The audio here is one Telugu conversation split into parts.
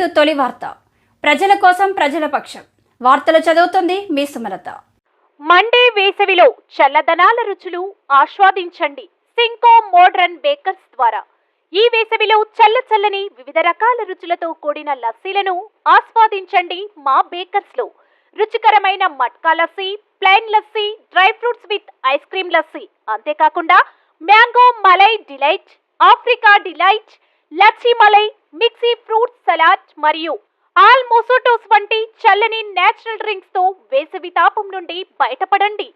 టు తొలి వార్త. ప్రజల కోసం ప్రజల పక్షం. వార్తలు చదువుతుంది మీ సుమలత. మండే వేసవిలో చల్లదనాల రుచులు ఆస్వాదించండి సింకో మోడ్రన్ బేకర్స్ ద్వారా. ఈ వేసవిలో చల్లని వివిధ రకాల రుచులతో కూడిన లస్సీలను ఆస్వాదించండి మా బేకర్స్ లో. రుచికరమైన matka lassi, plain lassi, dry fruits with ice cream lassi, అంతేకాకుండా mango malai delight, Africa delight, లచ్చి మలై, మిక్సీ ఫ్రూట్ సలాడ్ మరియు ఆల్ మోసోటోస్ వంటి చల్లని నేచురల్ డ్రింక్స్ తో వేసవి తాపం నుండి బయటపడండి.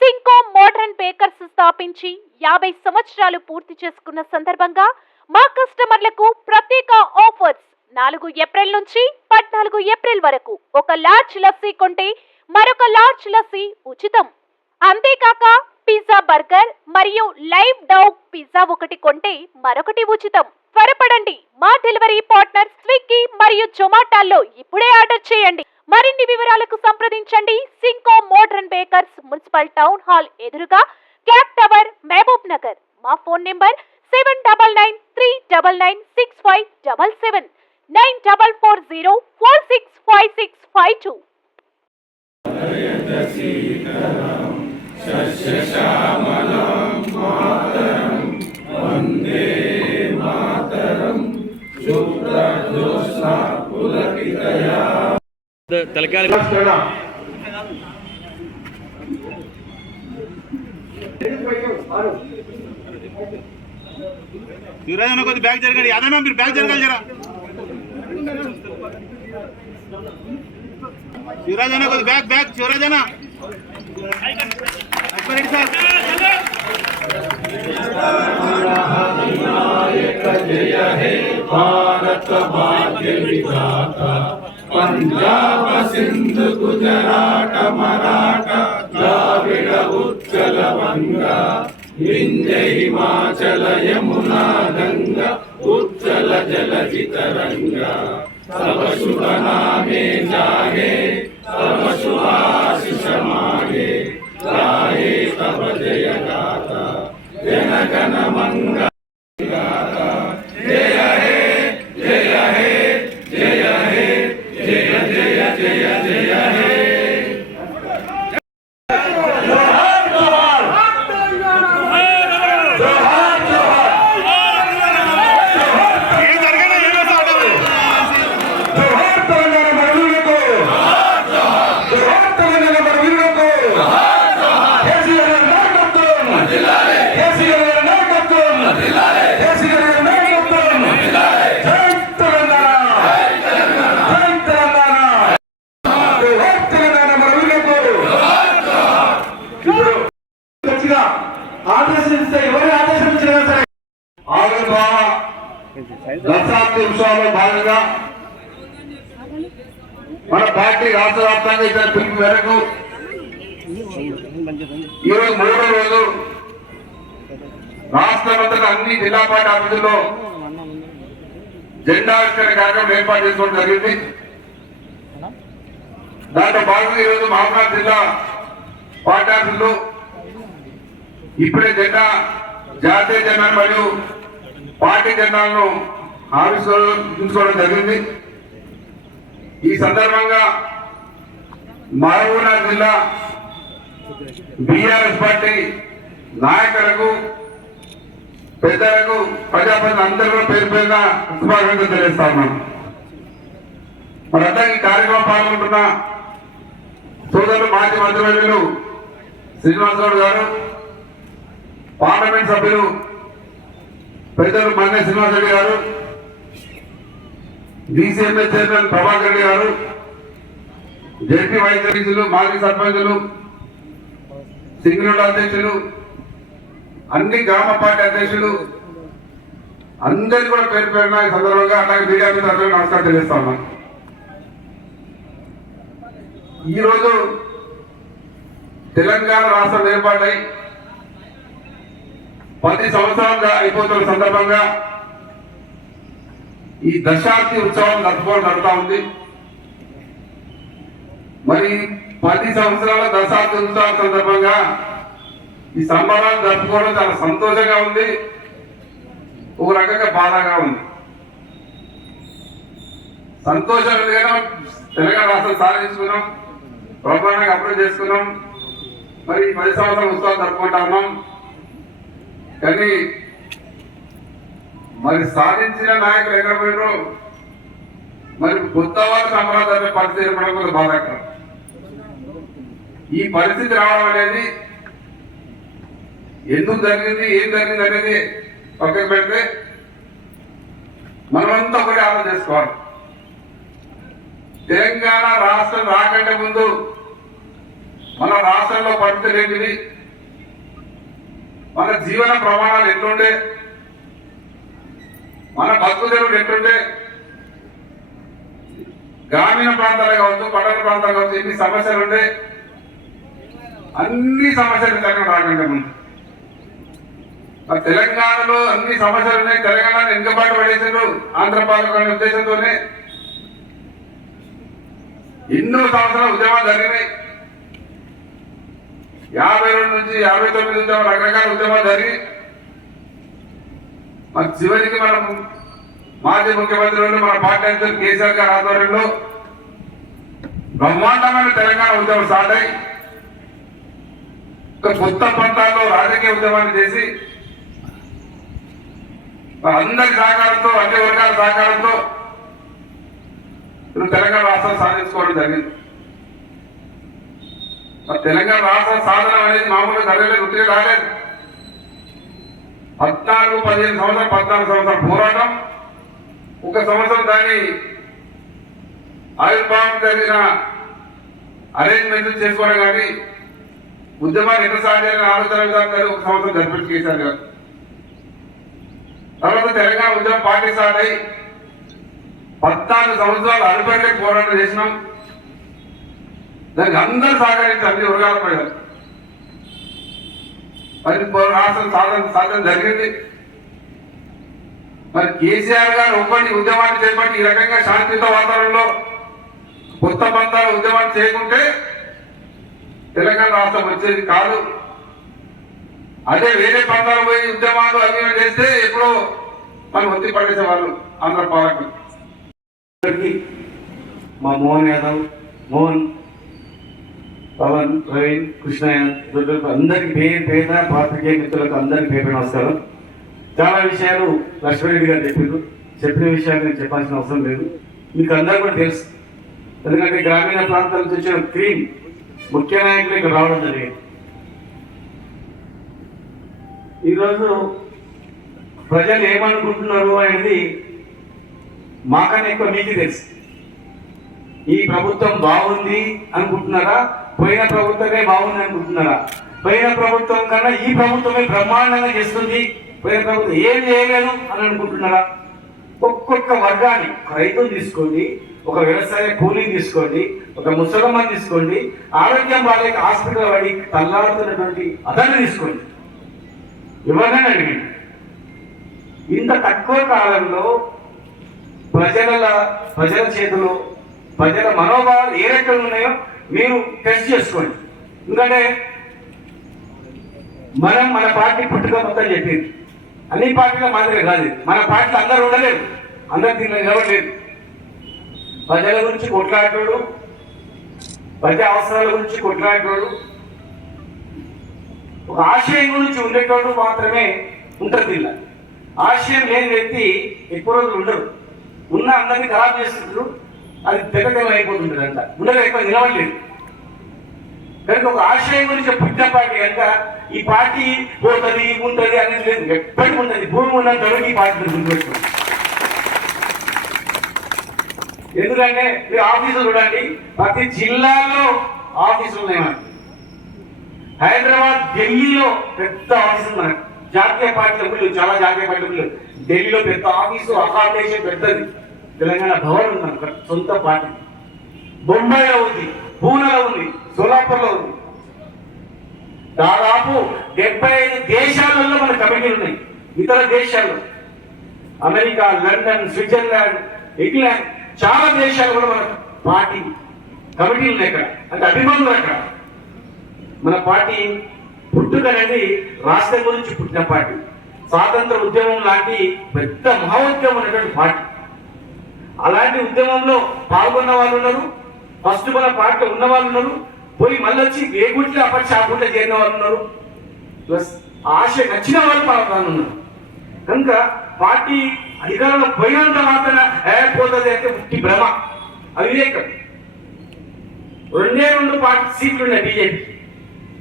సింకో మోడ్రన్ బేకర్స్ స్థాపించి 50 సంవత్సరాలు పూర్తి చేసుకున్న సందర్భంగా మా కస్టమర్లకు ప్రత్యేక ఆఫర్స్. 4 ఏప్రిల్ నుంచి 14 ఏప్రిల్ వరకు ఒక లార్జ్ లస్సీ కొంటే మరొక లార్జ్ లస్సీ ఉచితం. అంతేకాక పిజ్జా, బర్గర్ మరియు లైవ్ డౌగ్ పిజ్జా ఒకటి కొంటే మరొకటి ఉచితం. త్వరపడండి, మా డెలివరీ పార్ట్నర్ స్విగ్గీ మరియు జొమాటోలో ఇప్పుడే ఆర్డర్ చేయండి. మరిన్ని వివరాలకు సంప్రదించండి సింకో modern bakers, municipal town hall ఎదురుగా, క్లాక్ టవర్, మహబూబ్ నగర్. మా ఫోన్ నెంబర్ 7993996577, 9440465652. शिवराज को बैग जरगा यादव फिर बैग जरगा जरा शिवराज को बैग बैग शिवराज जय हे भारत भाग्य विधाता, पंजाब सिंधु गुजरात मराठा द्राविड़ उत्कल बंगा, विंध्य हिमाचल यमुना गंगा, उज्जल जलधि तरंगा। सब शुभ नामे जागे, सब शुभ आशीष मागे, गाये तब जय गाथा, जन गण मंगल गाथा। जय हे जय हे जय हे जय जय जय जय हे। దశాబ్ది ఉత్సవాల్లో భాగంగా మన పార్టీ రాష్ట్ర వ్యాప్తంగా ఇచ్చిన పిలుపు మేరకు ఈరోజు 3వ రోజు రాష్ట్రమంతటా అన్ని జిల్లా పార్టీ ఆఫీసుల్లో జెండా ఆవిష్కరణ కార్యక్రమం ఏర్పాటు చేసుకోవడం జరిగింది. దాంట్లో భాగంగా ఈరోజు మహబూబాబాద్ జిల్లా పార్టీ ఆఫీసులో ఇప్పుడే జెండా, జాతీయ జెండా మరియు పార్టీ జెండాలను ఆవిష్కరించుకోవడం జరిగింది. ఈ సందర్భంగా మహబూబాబాద్ జిల్లా బీఆర్ఎస్ పార్టీ నాయకులకు, పెద్దలకు, ప్రజాప్రతినిధులు అందరూ పేరు పేరున శుభాకాంక్షలు తెలియజేస్తా ఉన్నాం. మరంతా ఈ కార్యక్రమం పాల్గొంటున్న సోదరులు మాజీ మంత్రివర్యులు శ్రీనివాసరావు గారు, పార్లమెంట్ సభ్యులు పెద్దలు మన్నే శ్రీనివాసరెడ్డి గారు, డీసీఎంఏ చైర్మన్ ప్రభాకర్ రెడ్డి గారు, జడ్పీ వైస్ చైర్మన్లు, మాజీ సర్పంచులు, సింగిల్ అధ్యక్షులు, అన్ని గ్రామ పార్టీ అధ్యక్షులు అందరికీ కూడా పేరు పేరున ఈ సందర్భంగా అలాగే మీడియా మిత్రులకు నమస్కారం తెలియజేస్తా ఉన్నాను. ఈరోజు తెలంగాణ రాష్ట్రం ఏర్పాటై 10 సంవత్సరాలుగా అయిపోతున్న సందర్భంగా ఈ దశాబ్ది ఉత్సవాలు జరుపుతా ఉంది. మరి 10 సంవత్సరాల దశాబ్ది ఉత్సవాల సందర్భంగా ఈ సంబరాలు జరుపుకోవడం చాలా సంతోషంగా ఉంది, ఒక రకంగా బాధగా ఉంది. సంతోషం ఎందుకంటే తెలంగాణ రాష్ట్రం సాధించుకున్నాం, ప్రభుత్వానికి అప్లై చేసుకున్నాం, మరి 10 సంవత్సరాల ఉత్సవాలు జరుపుకుంటా ఉన్నాం. కానీ మరి సాధించిన నాయకులు ఎక్కడ పోయినో మరి కొత్త వాళ్ళు సంప్రదాయ పరిస్థితి ఏర్పడడం కొంత బాధాకరం. ఈ పరిస్థితి రావడం అనేది ఎందుకు జరిగింది, ఏం జరిగింది అనేది పక్కకు పెడితే మనమంతా ఒకటి ఆలోచన చేసుకోవాలి. తెలంగాణ రాష్ట్రం రాకంటే ముందు మన రాష్ట్రంలో పరిస్థితులు ఏంటివి, మన జీవన ప్రమాణాలు ఎట్లుండే, మన బతుకుదెరువులు ఎట్లుండే, గ్రామీణ ప్రాంతాలు కావచ్చు, పట్టణ ప్రాంతాలు కావచ్చు, ఎన్ని సమస్యలు ఉండే, అన్ని సమస్యలు తెలంగాణ రాకంటే ముందు. తెలంగాణలో అన్ని సమస్యలు ఉన్నాయి, తెలంగాణ వెనుకబాటు పడేసారు ఆంధ్రపాలక అనే ఉద్దేశంతోనే ఎన్నో సంవత్సరాల ఉద్యమాలు జరిగినాయి. 52 నుంచి 59 ఉద్యమాలు, రకరకాల ఉద్యమాలు జరిగి మరి చివరికి మనం మాజీ ముఖ్యమంత్రి మన పార్టీ అధ్యక్షులు కేసీఆర్ గారి ఆధ్వర్యంలో బ్రహ్మాండమైన తెలంగాణ ఉద్యమం స్టార్ట్ అయ్యి ఒక కొత్త పంతాల్లో రాజకీయ ఉద్యమాన్ని చేసి అందరి సహకారంతో, అన్ని వర్గాల సహకారంతో తెలంగాణ రాష్ట్రం సాధించుకోవడం జరిగింది. తెలంగాణ రాష్ట్ర సాధన అనేది మామూలుగా జరగలేదు, ఉత్తిగా రాలేదు. 14-15 సంవత్సరాలు, 14 సంవత్సరాల పోరాటం, 1 సంవత్సరం దాన్ని ఆవిర్భావం జరిగిన అరేంజ్మెంట్ చేసుకోవడం కానీ ఉద్యమాన్ని ఎక్కడ సాధ్యాలని ఆలోచన విధానం కానీ 1 సంవత్సరం జరిపెట్టి చేశారు కాదు. తర్వాత తెలంగాణ ఉద్యమం పార్టీ స్టార్ట్ అయ్యి 14 సంవత్సరాలు అరుపేటకి పోరాటం చేసినాం. దానికి అందరూ సహకరించి అన్ని వర్గాల ప్రజలు మరి రాష్ట్రం సాధన జరిగింది. మరి కేసీఆర్ గారు ఒక్కటి ఉద్యమాన్ని చేపట్టి ఈ రకంగా శాంతియుత వాతావరణంలో కొత్త పంతాల ఉద్యమాన్ని చేయకుంటే తెలంగాణ రాష్ట్రం వచ్చేది కాదు. అదే వేరే పంతాలు పోయి ఉద్యమాలు అభివృద్ధి చేస్తే ఎప్పుడో మనం ఒత్తి పడేసేవాళ్ళు ఆంధ్ర పాలకులు. మా మోహన్ యాదవ్, మోహన్, పవన్, ప్రవీణ్, కృష్ణ అందరికి పేద పాత్రికేయ మిత్రులకు అందరికి పేరు నమస్కారం. చాలా విషయాలు లక్ష్మణరెడ్డి గారు చెప్పిన విషయాలు నేను చెప్పాల్సిన అవసరం లేదు, మీకు అందరూ కూడా తెలుసు. ఎందుకంటే గ్రామీణ ప్రాంతాల నుంచి వచ్చిన క్రీమ్ ముఖ్య నాయకులు ఇక్కడ రావడం జరిగింది. ఈరోజు ప్రజలు ఏమనుకుంటున్నారు అనేది మాకన్నా ఎక్కువ మీకు తెలుసు. ఈ ప్రభుత్వం బాగుంది అనుకుంటున్నారా, పోయిన ప్రభుత్వమే బాగుంది అనుకుంటున్నారా? పోయిన ప్రభుత్వం కన్నా ఈ ప్రభుత్వమే బ్రహ్మాండంగా చేస్తుంది, పోయిన ప్రభుత్వం ఏం చేయలేదు అని అనుకుంటున్నారా? ఒక్కొక్క వర్గాన్ని, రైతులు తీసుకోండి, ఒక వ్యవసాయ కూలీని తీసుకోండి, ఒక ముసలమ్మని తీసుకోండి, ఆరోగ్యం వాళ్ళకి హాస్పిటల్ పడి తల్లాడుతున్నటువంటి అతన్ని తీసుకోండి, ఎవరైనా అడిగింది. ఇంత తక్కువ కాలంలో ప్రజల చేతిలో ప్రజల మనోభావాలు ఏ రకంగా ఉన్నాయో మీరు టెస్ట్ చేసుకోండి. ఎందుకంటే మన పార్టీ పుట్టుక మొత్తం చెప్పింది. అన్ని పార్టీల మాదిరి కాదు, మన పార్టీలు అందరూ ఉండలేదు, అందరు దీనిలో నిలవలేదు. ప్రజల గురించి కొట్లాడేటోడు, ప్రజా అవసరాల గురించి కొట్లాడేటోడు, ఒక ఆశయం గురించి ఉండేటోడు మాత్రమే ఉంటుంది. ఇలా ఆశయం లేని వ్యక్తి ఎక్కువ రోజులు ఉండరు, ఉన్న అందరినీ ఖరాబ్ చేస్తుంటారు, అది తెగతెగ అయిపోతుంటుంది అంట, ఉండదు, ఎక్కువ నిలవలేదు. కనుక ఒక ఆశయం గురించి పుట్టిన పార్టీ కనుక ఈ పార్టీ పోతుంది ఉంటుంది అనేది లేదు, ఎప్పటికీ ఉంటుంది. భూమి ఉన్నంత వరకు ఈ పార్టీ గుర్తుపెట్టుకోండి. ఎందుకంటే మీరు ఆఫీసులు చూడండి, ప్రతి జిల్లాలో ఆఫీసులు ఉన్నాయి మనకి. హైదరాబాద్, ఢిల్లీలో పెద్ద ఆఫీసులు మనకి. జాతీయ పార్టీల ముళ్ళు, చాలా జాతీయ పార్టీల ముళ్ళు. ఢిల్లీలో పెద్ద ఆఫీసు, అకామిడేషన్ పెద్దది. తెలంగాణ భవన్ ఉంది మనకు, సొంత పార్టీ. బొంబాయిలో ఉంది, పూణేలో ఉంది, సోలాపూర్లో ఉంది. దాదాపు 75 దేశాలలో మన కమిటీలు ఉన్నాయి. ఇతర దేశాల్లో అమెరికా, లండన్, స్విట్జర్లాండ్, ఇంగ్లాండ్, చాలా దేశాలు కూడా మన పార్టీ కమిటీలు ఉన్నాయి. ఇక్కడ అంటే అభిమానులు అక్కడ. మన పార్టీ పుట్టుక అనేది రాష్ట్రం గురించి పుట్టిన పార్టీ. స్వాతంత్ర ఉద్యమం లాంటి పెద్ద మహోద్యమం ఉన్నటువంటి పార్టీ. అలాంటి ఉద్యమంలో పాల్గొన్న వాళ్ళు ఉన్నారు, ఫస్ట్ మన పార్టీలో ఉన్న వాళ్ళు ఉన్నారు, పోయి మళ్ళీ వచ్చి వేగుంట్లో అప్పటి షాపుంట్లో చేరిన వాళ్ళు ఉన్నారు, ప్లస్ ఆశ నచ్చిన వాళ్ళు పాల్గొన్నారు. కనుక పార్టీ అధికారంలో పోయినంత మాత్రాన పోతుంది అంటే పుట్టి భ్రమ, అవివేకం. 2 పార్టీ సీట్లు ఉన్నాయి బీజేపీ.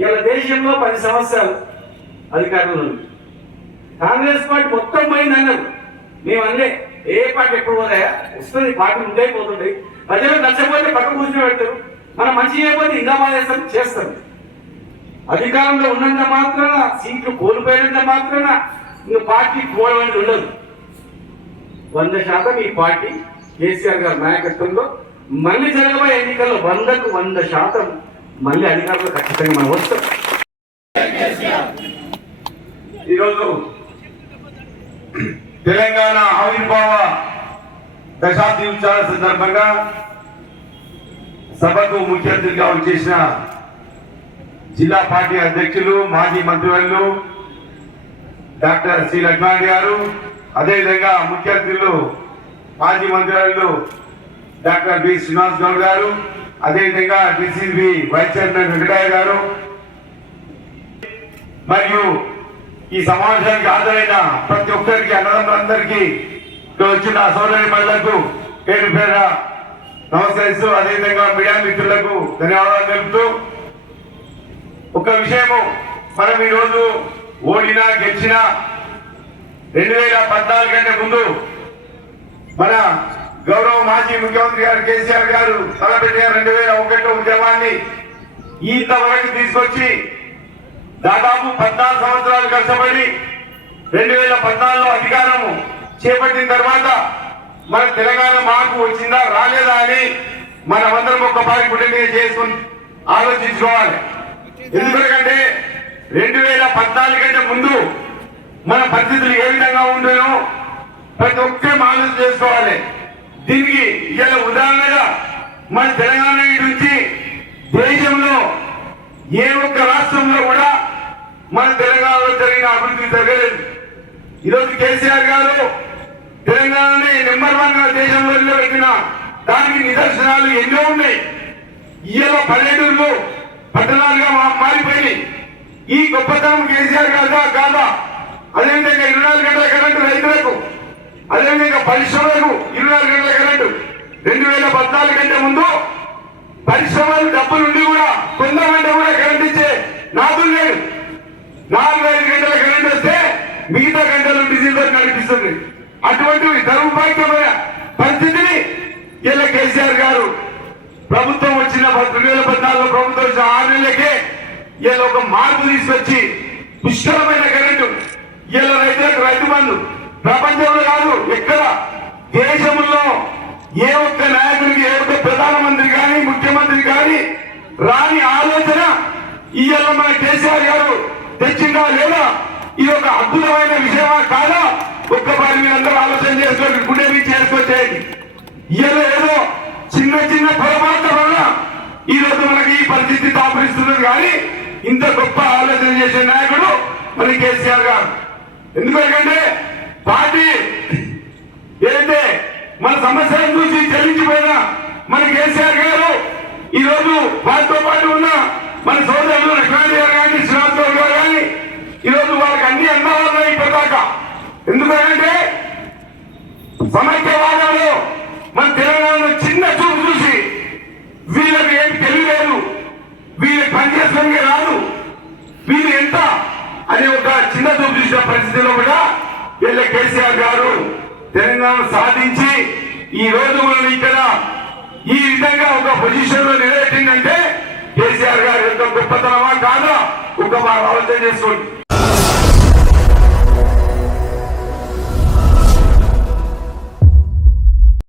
ఇలా దేశంలో 10 సంవత్సరాలు అధికారంలో ఉంది. కాంగ్రెస్ పార్టీ మొత్తం పోయింది అన్నారు. మేము అన్నీ ఏ పార్టీ ఎప్పుడు పోతాయా, వస్తుంది పార్టీ ఉంటే పోతుంటాయి. ప్రజలు నచ్చకపోతే పక్క కూర్చొని పెడతారు, మనం మంచి చేయకపోతే ఇంకా బాధేస్తాం చేస్తాం. అధికారంలో ఉన్నంత మాత్రాన, సీట్లు కోల్పోయినంత మాత్రాన ఇంక పార్టీ పోవడం అనేది ఉండదు. 100% ఈ పార్టీ కేసీఆర్ గారి నాయకత్వంలో మళ్ళీ జరగబోయే ఎన్నికల్లో 100కు 100% మళ్ళీ అధికారంలో ఖచ్చితంగా మనం వస్తాం. ఈరోజు తెలంగాణ ఆవిర్భావ దశాబ్ది ఉత్సవాల సందర్భంగా సభకు ముఖ్య అతిథిగా వచ్చేసిన జిల్లా పార్టీ అధ్యక్షులు, మాజీ మంత్రివర్యులు డాక్టర్ సి లక్ష్మణ్ గారు, అదేవిధంగా ముఖ్య అతిథులు మాజీ మంత్రివర్యులు డాక్టర్ బి శ్రీనివాస్ గౌడ్ గారు, అదేవిధంగా డిసిబి వైస్ చైర్మన్ వెంకటయ్య గారు, మరియు ఈ సమావేశానికి హాజరైన ప్రతి ఒక్కరికి, అన్నదమ్ములందరికీ, వచ్చిన సోదరి మహిళలకు పేరు పేర నమస్కరిస్తూ, అదేవిధంగా మీడియా మిత్రులకు ధన్యవాదాలు తెలుపుతూ, ఒక విషయము, మనం ఈరోజు ఓడినా గెలిచినా 2014 కంటే ముందు మన గౌరవ మాజీ ముఖ్యమంత్రి గారు కేసీఆర్ గారు తలపెట్టిన 2001 ఉద్యమాన్ని ఇంతవరకు తీసుకొచ్చి దాదాపు 14 సంవత్సరాలు కష్టపడి 2014లో అధికారము చేపట్టిన తర్వాత మన తెలంగాణ మార్పు వచ్చిందా రాలేదా అని మనమందరం ఒక్కసారి గుండె మీద చేసుకుని ఆలోచించుకోవాలి. ఎందుకంటే 2014 కంటే ముందు మన పరిస్థితులు ఏ విధంగా ఉండేనో ప్రతి ఒక్కరు ఆలోచన చేసుకోవాలి. దీనికి ఇలా ఉదాహరణగా మన తెలంగాణ నుంచి దేశంలో ఏ ఒక్క రాష్ట్రంలో కూడా మన తెలంగాణలో జరిగిన అభివృద్ధి జరగలేదు. ఈరోజు కేసీఆర్ గారు తెలంగాణని నెంబర్ 1 గా దేశంలో నిలబెట్టిన దానికి నిదర్శనాలు ఎన్నో ఉన్నాయి. ఇవాళ పల్లెటూరులో పట్టణాలుగా మారిపోయినాయి. ఈ గొప్పతనం కేసీఆర్ గారు కాదా? అదేవిధంగా 24 గంటల కరెంటు రైతులకు, అదేవిధంగా పరిశ్రమలకు 24 గంటల కరెంటు. 2014 కంటే ముందు పరిశ్రమలు డబ్బులుండి కూడా కొంతమంది కూడా కరెంట్ ఇచ్చే నాదులు లేదు. 4-5 గంటల కరెంట్ వస్తే మిగతా గంటలు డీజిల్ తో నడిపిస్తుంది. అటువంటి దౌర్భాగ్యమైన పరిస్థితిని ఇలా కేసీఆర్ గారు ప్రభుత్వం వచ్చిన 2014లో ప్రభుత్వం వచ్చిన 6 నెలలకే ఇలా ఒక మార్పు తీసుకొచ్చి పుష్కలమైన కరెంటు, ఇలా రైతులకు రైతు బంధు, ప్రపంచంలో కాదు ఎక్కడ దేశంలో ఏ ఒక్క నాయకుడికి, ఏ ఒక్క ప్రధానమంత్రి కానీ ముఖ్యమంత్రి కానీ రాని ఆలోచన ఇవాళ మన కేసీఆర్ గారు తెచ్చిందా లేదా? ఇది ఒక అద్భుతమైన విషయమా కాదా? ఒక్కసారి మీరందరూ ఆలోచన చేసుకోండి, గుండె మీద చేసుకొచ్చేయండి. ఇవాళ ఏదో చిన్న చిన్న పొరపాట్ల వల్ల ఈ రోజు మనకి ఈ పరిస్థితి దాపరిస్తున్నది. కానీ ఇంత గొప్ప ఆలోచన చేసే నాయకుడు మన కేసీఆర్ గారు. ఎందుకంటే పార్టీ ఏదైతే మన సమస్యలను చూసి చెల్లించిపోయిన మన కేసీఆర్ గారు ఈ రోజు వారితో పాటు ఉన్న మన సోదరులు లక్ష్మణ్ గారు కానీ, శ్రీనివాస్ గౌడ్ గారు కానీ ఈ రోజు వాళ్ళకి అన్ని అన్నవాళ్ళు ఇప్పటిదాకా. ఎందుకంటే సమైక్యవాదంలో మన తెలంగాణలో చిన్న చూపు చూసి వీళ్ళకి ఏం తెలియలేదు, వీళ్ళకి పనిచేసుకోవడానికి రాదు, వీళ్ళు ఎంత అనే ఒక చిన్న చూపు చూసిన పరిస్థితిలో కూడా వీళ్ళ కేసీఆర్ గారు తెలంగాణ సాధించి ఈ రోజు మనం ఇక్కడ ఈ విధంగా ఒక పొజిషన్ లో నిలబెట్టిందంటే కేసీఆర్ గారు యొక్క గొప్పతనమా కాదా? ఒక ఆలోచన చేసుకోండి.